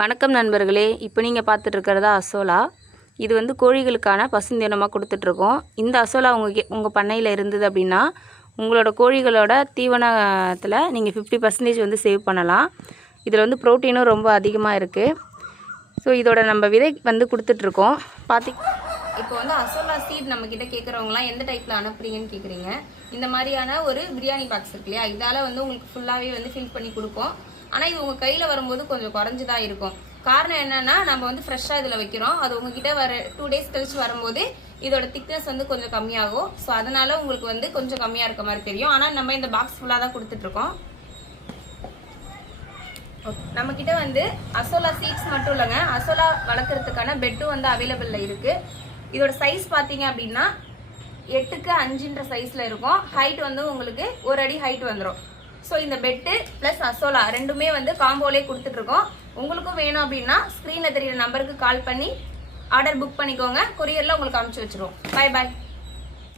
வணக்கம் நண்பர்களே, இப்போ நீங்கள் பார்த்துட்டு இருக்கிறதா அசோலா. இது வந்து கோழிகளுக்கான பசுந்தீவனமாக கொடுத்துட்ருக்கோம். இந்த அசோலா உங்கள் பண்ணையில் இருந்தது அப்படின்னா உங்களோட கோழிகளோட தீவனத்தில் நீங்கள் 50% வந்து சேவ் பண்ணலாம். இதில் வந்து ப்ரோட்டீனும் ரொம்ப அதிகமாக இருக்குது. ஸோ இதோட நம்ம விதை வந்து கொடுத்துட்ருக்கோம். இப்போ வந்து அசோலா சீட் நம்மக்கிட்ட கேட்குறவங்களாம் எந்த டைப்பில் அனுப்புறீங்கன்னு கேட்குறீங்க. இந்த மாதிரியான ஒரு பிரியாணி பாக்ஸ் இருக்கு இல்லையா, இதால் வந்து உங்களுக்கு ஃபுல்லாகவே வந்து ஃபில் பண்ணி கொடுப்போம். ஆனால் இது உங்கள் கையில் வரும்போது கொஞ்சம் குறைஞ்சிதான் இருக்கும். காரணம் என்னன்னா, நம்ம வந்து ஃப்ரெஷ்ஷாக இதில் வைக்கிறோம். அது உங்ககிட்ட வர 2 days கழிச்சு வரும்போது இதோட திக்னஸ் வந்து கொஞ்சம் கம்மியாகும். ஸோ அதனால உங்களுக்கு வந்து கொஞ்சம் கம்மியாக இருக்க மாதிரி தெரியும். ஆனால் நம்ம இந்த பாக்ஸ் ஃபுல்லாக தான் கொடுத்துட்ருக்கோம். நம்மக்கிட்ட வந்து அசோலா சீட்ஸ் மட்டும் இல்லைங்க, அசோலா வளர்க்குறதுக்கான பெட்டும் வந்து அவைலபிளில் இருக்குது. இதோட சைஸ் பார்த்தீங்க அப்படின்னா 8க்கு 5 சைஸில் இருக்கும். ஹைட் வந்து உங்களுக்கு 1 அடி ஹைட் வந்துடும். ஸோ இந்த பெட்டு ப்ளஸ் அசோலா ரெண்டுமே வந்து காம்போலே கொடுத்துட்ருக்கோம். உங்களுக்கும் வேணும் அப்படின்னா ஸ்க்ரீனில் தெரியுற நம்பருக்கு கால் பண்ணி ஆர்டர் புக் பண்ணிக்கோங்க. கொரியரில் உங்களுக்கு அனுப்பிச்சி வச்சுருவோம். பாய் பாய்.